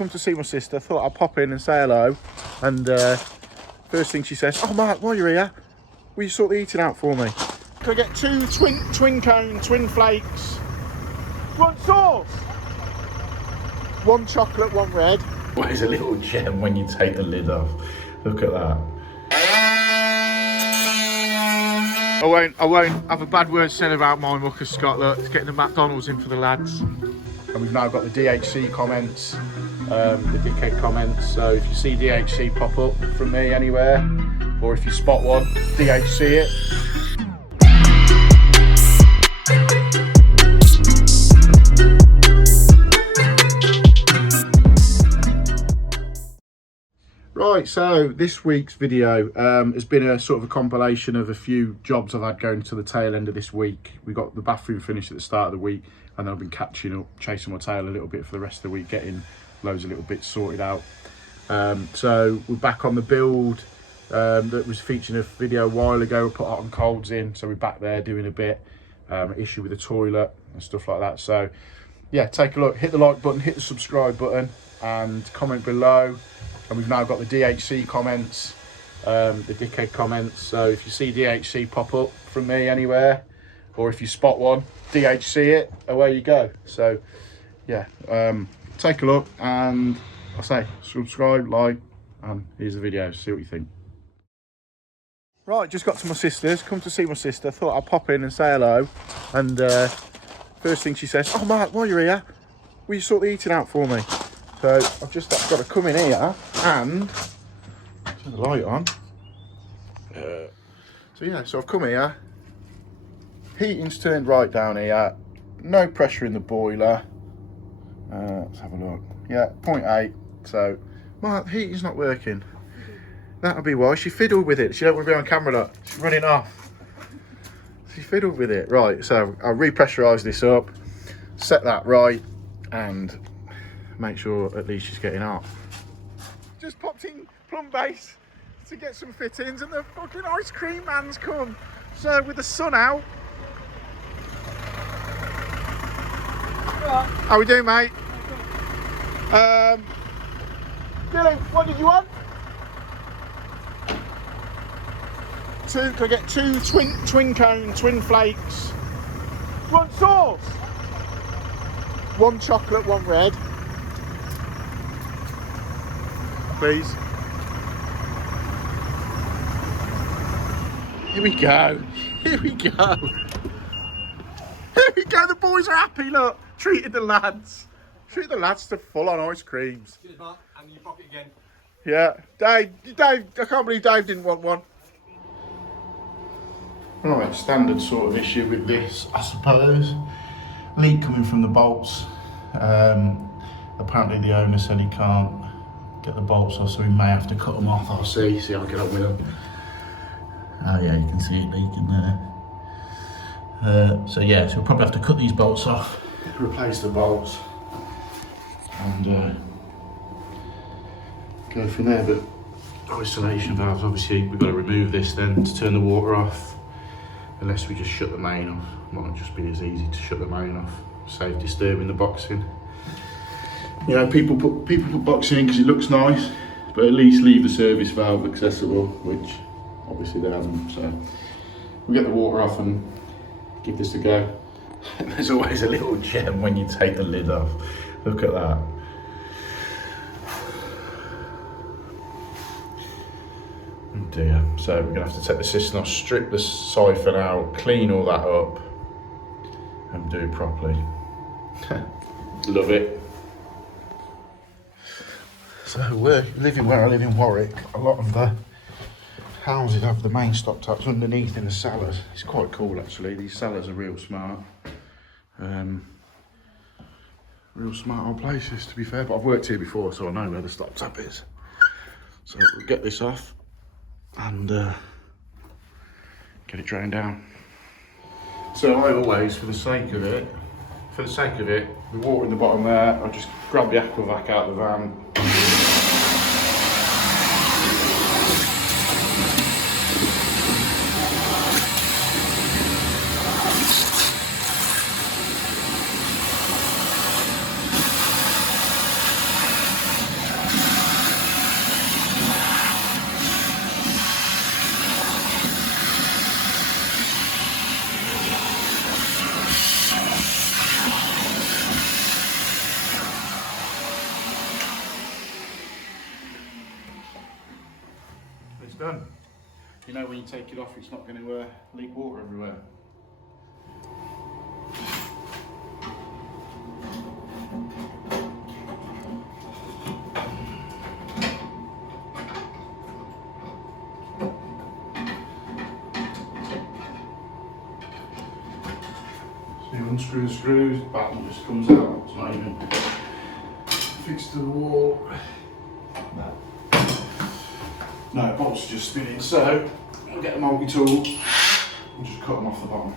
Come to see my sister, thought I'd pop in and say hello. And first thing she says, "Oh Mark, while you're here, will you sort the heating out for me? Can I get two twin cone, twin flakes, one sauce, one chocolate, one red." Well, it's a little gem when you take the lid off. Look at that. I won't have a bad word said about my mucker, Scott. Look, it's getting the McDonald's in for the lads. And we've now got the DHC comments, the dickhead comments. So if you see DHC pop up from me anywhere, or if you spot one, DHC it. Right, so this week's video has been a sort of a compilation of a few jobs I've had going to the tail end of this week. We got the bathroom finished at the start of the week, and then I've been catching up, chasing my tail a little bit for the rest of the week, getting loads of little bits sorted out. So we're back on the build that was featured in a video a while ago. We put hot and colds in, so we're back there doing a bit, issue with the toilet and stuff like that. So yeah, take a look, hit the like button, hit the subscribe button, and comment below. And we've now got the DHC comments, the dickhead comments. So if you see DHC pop up from me anywhere, or if you spot one, DHC it, away you go. So yeah, take a look, and I'll say subscribe, like, and here's the video, see what you think. Right, just got to my sister's, come to see my sister, thought I'd pop in and say hello. And first thing she says, "Oh Mark, while you're here, will you sort the heating out for me?" So I've just got to come in here and turn the light on. So yeah, so I've come here. Heating's turned right down here. No pressure in the boiler. Let's have a look. Yeah, 0.8. So, Mark, the heating's not working. That'll be why. She fiddled with it. She don't want to be on camera, look. She's running off. She fiddled with it. Right, so I'll repressurise this up, set that right, and make sure at least she's getting up. Just popped in Plumbase to get some fittings, and the fucking ice cream man's come. So with the sun out. How we doing, mate? Dylan, what did you want? Can I get two twin cone, twin flakes, one sauce, one chocolate, one red, please. Here we go. Here we go. Here we go. The boys are happy. Look, treated the lads. Treated the lads to full on ice creams. Cheers, Mark. And in your pocket again. Yeah, Dave. I can't believe Dave didn't want one. Right, standard sort of issue with this, I suppose. Leak coming from the bolts. Apparently the owner said he can't get the bolts off, so we may have to cut them off. I'll see how I get on with them. Oh yeah, you can see it leaking there. So yeah, so we'll probably have to cut these bolts off, replace the bolts, and go from there. But isolation valves, obviously we've got to remove this then to turn the water off, unless we just shut the main off. Might just be as easy to shut the main off, save disturbing the boxing. You know, people put boxing in because it looks nice, but at least leave the service valve accessible, which obviously they haven't. So we'll get the water off and give this a go. There's always a little gem when you take the lid off. Look at that. Oh dear. So we're gonna have to take the cistern off, strip the siphon out, clean all that up, and do it properly. Love it. So we're living where I live in Warwick. A lot of the houses have the main stop taps underneath in the cellars. It's quite cool actually. These cellars are real smart. Real smart old places, to be fair, but I've worked here before, so I know where the stop tap is. So we'll get this off and get it drained down. So I always, for the sake of it, with water in the bottom there, I just grab the aquavac out of the van. done. You know when you take it off it's not going to leak water everywhere. So you unscrew the screws, the bottom just comes out, it's not even fixed to the wall. No, bolts are just spinning, so I'll get a multi-tool and just cut them off the bottom.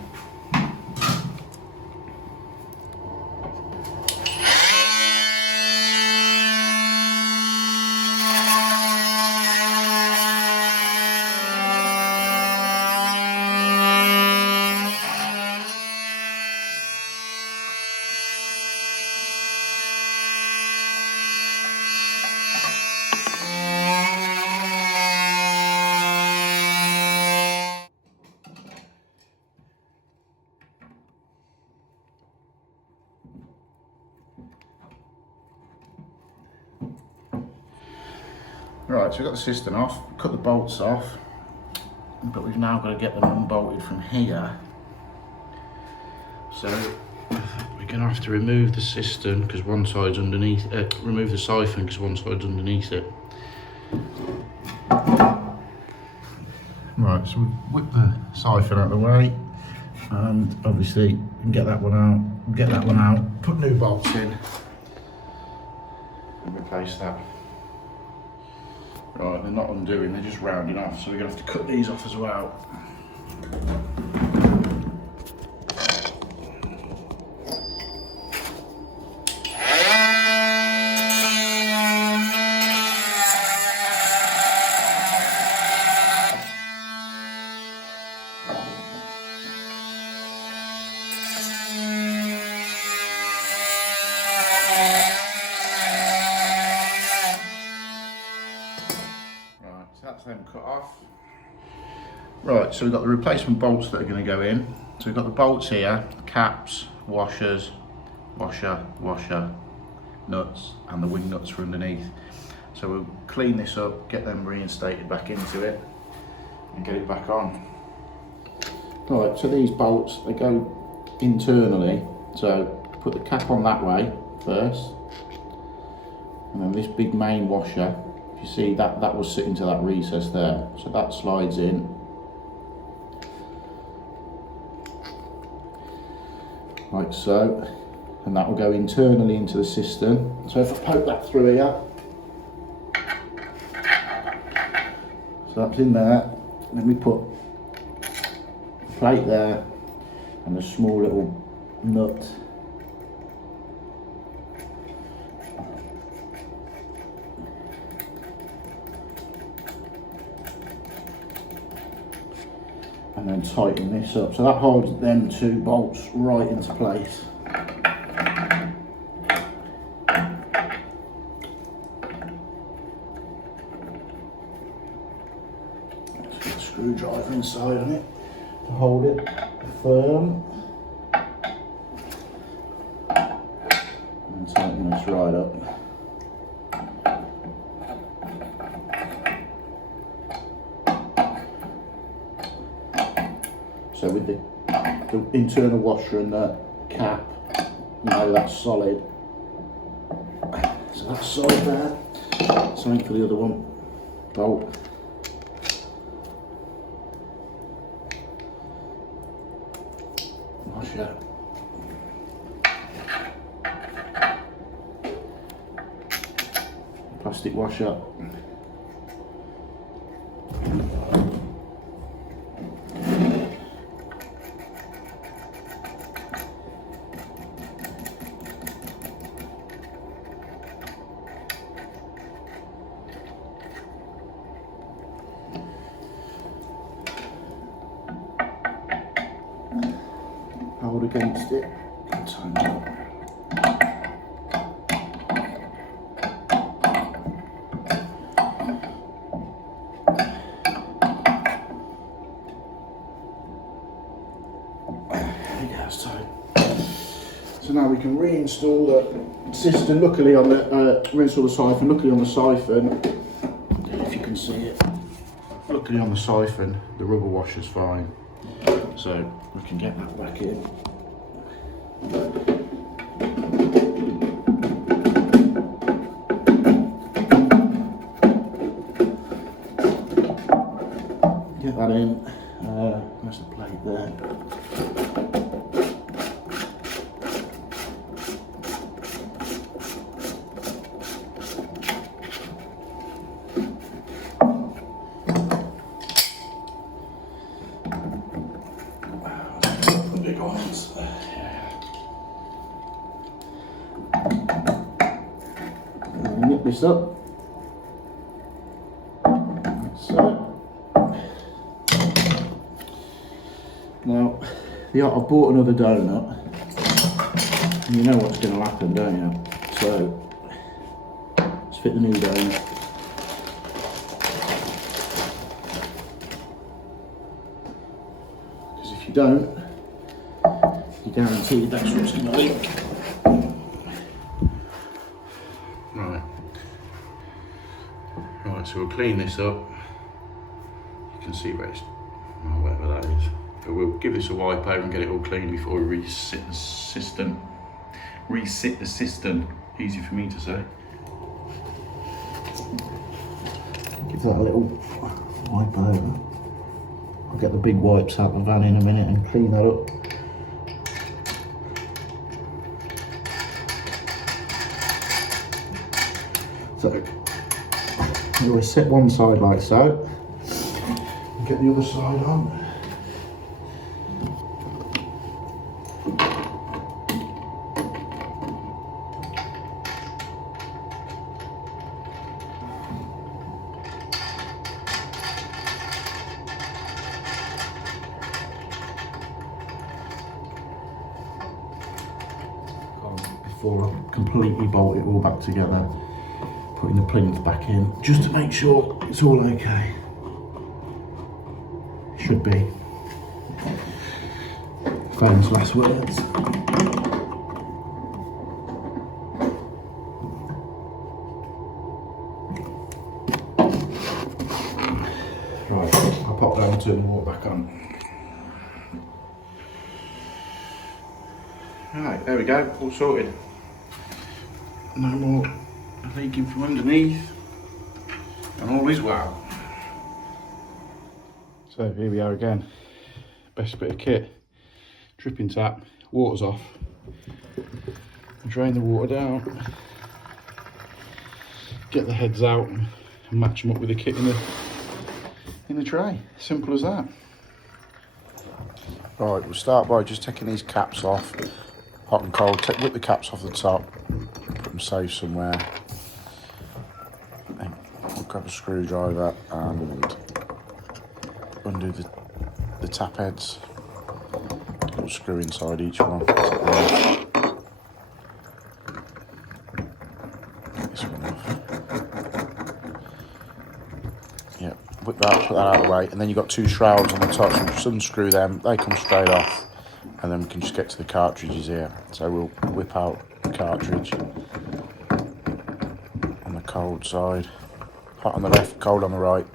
Right, so we've got the cistern off, cut the bolts off, but we've now got to get them unbolted from here. So we're going to have to remove the cistern because one side's underneath, remove the siphon because one side's underneath it. Right, so we've whipped the siphon out of the way, and obviously we can get that one out, put new bolts in, and replace that. Right, they're not undoing, they're just rounding off, so we're going to have to cut these off as well. That's them cut off. Right, so we've got the replacement bolts that are going to go in. So we've got the bolts here, caps, washers, washer, nuts, and the wing nuts for underneath. So we'll clean this up, get them reinstated back into it, and get it back on. Right, so these bolts, they go internally. So put the cap on that way first, and then this big main washer. You see that will sit into that recess there, so that slides in. Like so, and that will go internally into the cistern. So if I poke that through here, so that's in there, then we put a plate there and a small little nut. And then tighten this up. So that holds them two bolts right into place. Let's get a screwdriver inside on it to hold it firm. And tighten this right up. So with the internal washer and the cap, you know that's solid. So that's solid there. Same for the other one. Bolt. Washer. Plastic washer. Hold against it and tighten it up. There you go, it's tight. So now we can reinstall the cistern, luckily on the, reinstall the siphon, luckily on the siphon, I don't know if you can see it. Luckily on the siphon, the rubber washer's fine, so we can get that back in. Get that in. There's the plate there. The big ones. Nip this up. So. Now, I've bought another donut, and you know what's going to happen, don't you? So, let's fit the new donut. Because if you don't, you're guaranteed that's what's going to leak. Right, so we'll clean this up. You can see where it's, whatever that is. But we'll give this a wipe over and get it all clean before we resit the cistern. Resit the cistern. Easy for me to say. Give that a little wipe over. I'll get the big wipes out of the van in a minute and clean that up. So, we'll set one side like so. And get the other side on. Before I completely bolt it all back together, putting the plinth back in, just to make sure it's all okay. Should be. Famous last words. Right, I'll pop down and turn the water back on. Right, there we go, all sorted. No more leaking from underneath, and all is well. So here we are again, best bit of kit. Dripping tap, water's off. Drain the water down, get the heads out and match them up with the kit in the tray. Simple as that. Right, we'll start by just taking these caps off, hot and cold. Whip the caps off the top, put them safe somewhere. Then we'll grab a screwdriver and undo the tap heads. Little screw inside each one. Get this one off. Yeah, whip that, put that out of the way, and then you've got two shrouds on the top, so unscrew them, they come straight off, and then we can just get to the cartridges here. So we'll whip out the cartridge on the cold side, hot on the left, cold on the right.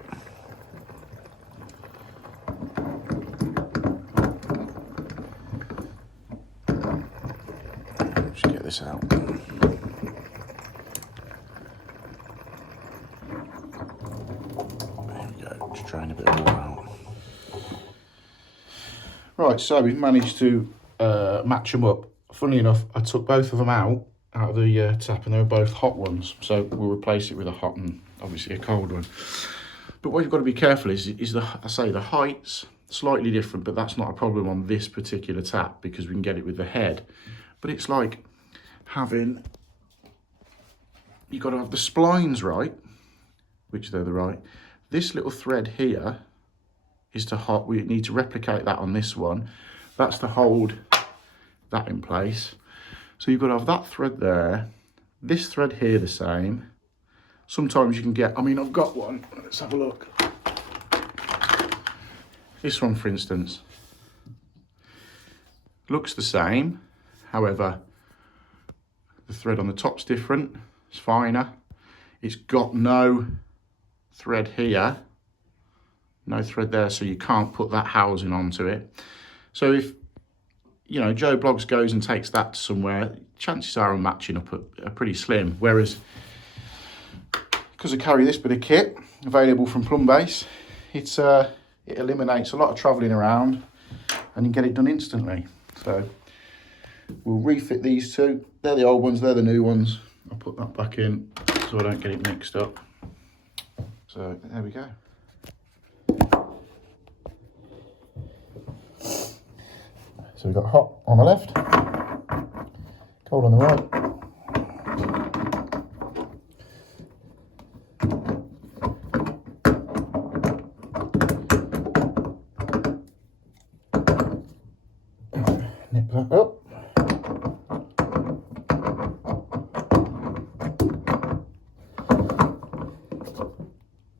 Just get this out. There we go, just drain a bit of water out. Right, so we've managed to match them up. Funnily enough, I took both of them out of the tap, and they were both hot ones. So we'll replace it with a hot and obviously a cold one. But what you've got to be careful is the height's slightly different, but that's not a problem on this particular tap because we can get it with the head. But it's like having, you've got to have the splines right, which they're the right. This little thread here is to hot, we need to replicate that on this one. That's to hold that in place. So you've got to have that thread there, this thread here the same. Sometimes you can get, I mean, I've got one, let's have a look. This one, for instance, looks the same. However, the thread on the top's different, it's finer. It's got no thread here No thread there, so you can't put that housing onto it. So if, you know, Joe Bloggs goes and takes that somewhere, chances are I'm matching up are pretty slim. Whereas, because I carry this bit of kit available from Plumbase, it eliminates a lot of travelling around and you get it done instantly. So we'll refit these two. They're the old ones, they're the new ones. I'll put that back in so I don't get it mixed up. So there we go. So we've got hot on the left, cold on the right. Nip that up.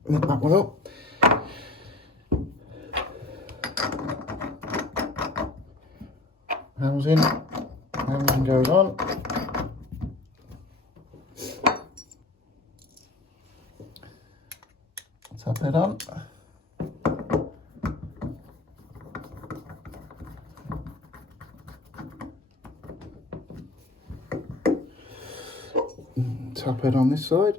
Nip that one up. Housing goes on. Tap it on. Tap it on this side.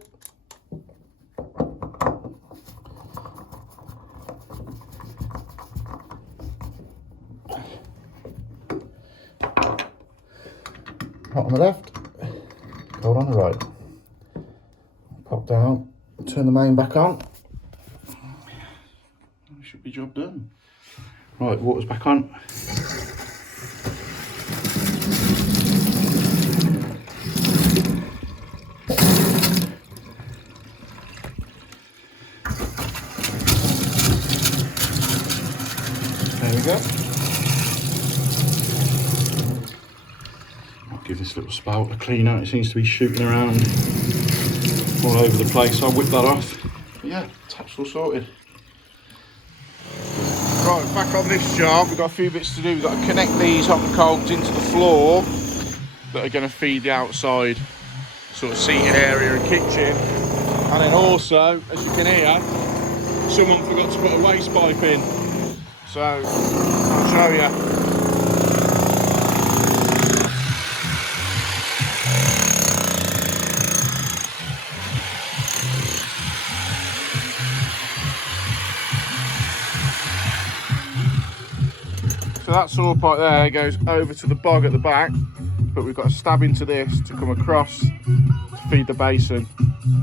Hot on the left, cold on the right. Pop down, turn the main back on. Should be job done. Right, water's back on. There we go. Give this little spout a clean out. It seems to be shooting around all over the place. I'll whip that off. But yeah, tap's all sorted. Right, back on this job. We've got a few bits to do. We've got to connect these hot and colds into the floor that are going to feed the outside sort of seating area and kitchen. And then also, as you can hear, someone forgot to put a waste pipe in. So I'll show you. So that saw pipe there goes over to the bog at the back, but we've got to stab into this to come across to feed the basin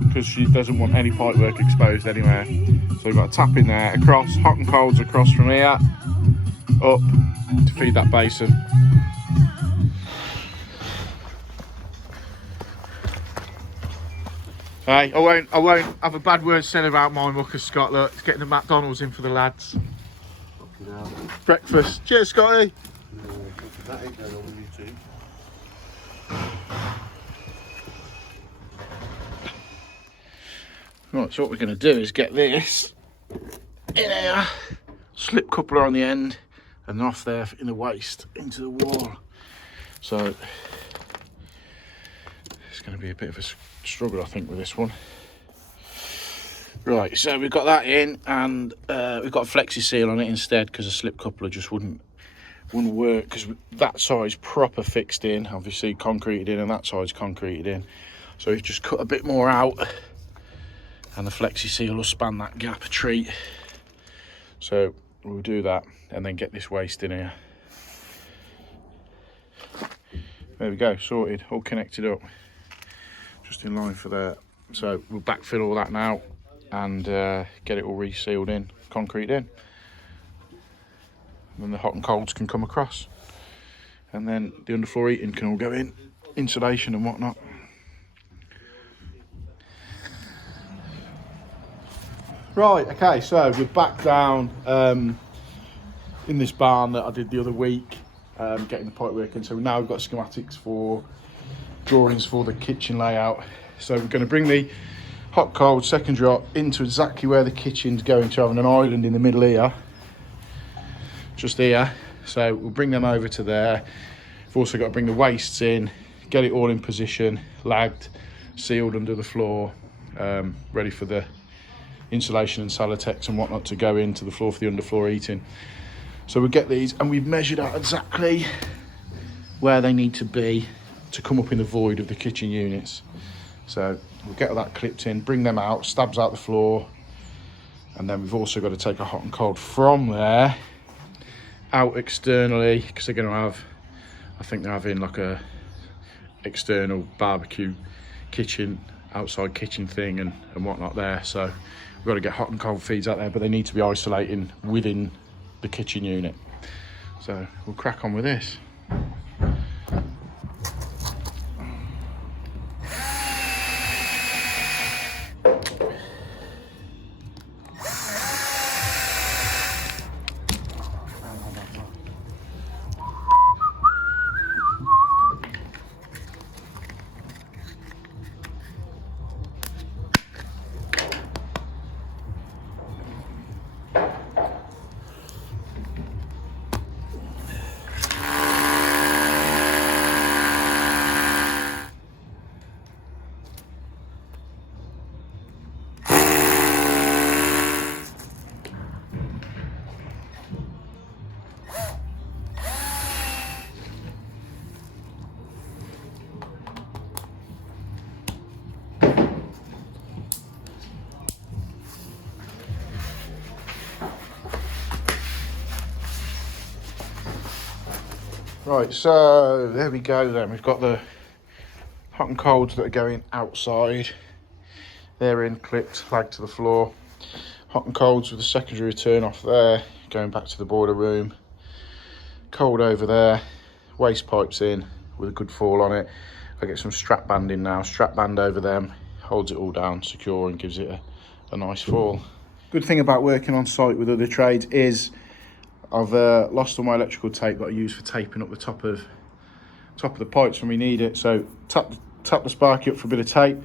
because she doesn't want any pipework exposed anywhere. So we've got to tap in there, across, hot and colds across from here, up to feed that basin. Hey, I won't have a bad word said about my mucker, Scott. Look, it's getting the McDonald's in for the lads. Breakfast. Cheers, Scotty. Right, so what we're going to do is get this in here, slip coupler on the end, and off there in the waste into the wall. So it's going to be a bit of a struggle, I think, with this one. Right, so we've got that in, and we've got a flexi seal on it instead because a slip coupler just wouldn't work, because that side's proper fixed in, obviously concreted in, and that side's concreted in. So we've just cut a bit more out, and the flexi seal will span that gap a treat. So we'll do that and then get this waste in here. There we go, sorted, all connected up, just in line for there. So we'll backfill all that now and get it all resealed in, concrete in. And then the hot and colds can come across, and then the underfloor heating can all go in, insulation and whatnot. Right, okay, so we're back down in this barn that I did the other week, getting the pipe working. So now we've got schematics for drawings for the kitchen layout. So we're going to bring the hot cold second drop into exactly where the kitchen's going to, having an island in the middle here, just here. So we'll bring them over to there. We've also got to bring the wastes in, get it all in position, lagged, sealed under the floor, ready for the insulation and Celotex and whatnot to go into the floor for the underfloor heating. So we get these and we've measured out exactly where they need to be to come up in the void of the kitchen units. So we'll get that clipped in, bring them out, stabs out the floor, and then we've also got to take a hot and cold from there out externally, because they're going to have, I think they're having like a external barbecue kitchen, outside kitchen thing and whatnot there. So we've got to get hot and cold feeds out there, but they need to be isolating within the kitchen unit. So we'll crack on with this. Right, so there we go then. We've got the hot and colds that are going outside. They're in, clipped, flagged to the floor. Hot and colds with the secondary return off there, going back to the boiler room. Cold over there, waste pipes in with a good fall on it. I get some strap band in now, strap band over them, holds it all down secure and gives it a nice fall. Good thing about working on site with other trades is I've lost all my electrical tape that I use for taping up the top of the pipes when we need it. So tap the sparky up for a bit of tape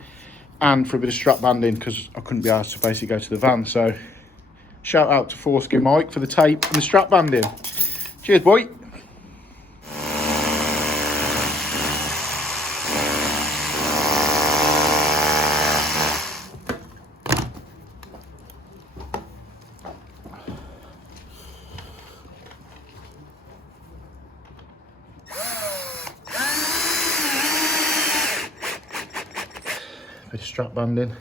and for a bit of strap banding, because I couldn't be asked to basically go to the van. So shout out to Foreskin Mike for the tape and the strap banding. Cheers, boy. Bit of strap banding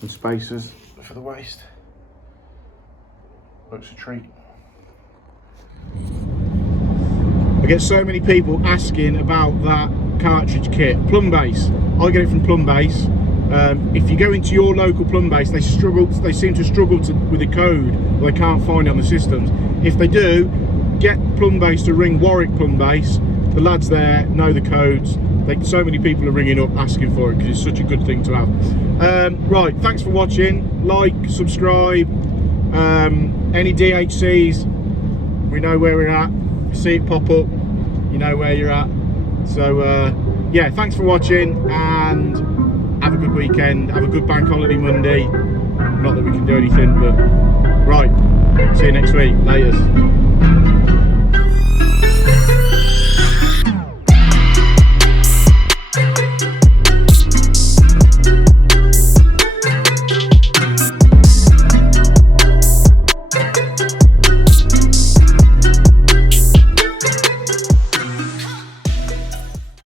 and spacers for the waste. Looks a treat. I get so many people asking about that cartridge kit, Plumbase. I get it from Plumbase. If you go into your local Plumbase, they seem to struggle with the code, or they can't find it on the systems. If they do, get Plumbase to ring Warwick Plumbase. The lads there know the codes. So many people are ringing up asking for it because it's such a good thing to have. Right, thanks for watching. Like, subscribe. Any DHCs, we know where we're at. You see it pop up, you know where you're at. So yeah, thanks for watching and have a good weekend. Have a good bank holiday Monday. Not that we can do anything, but right, see you next week. Laters.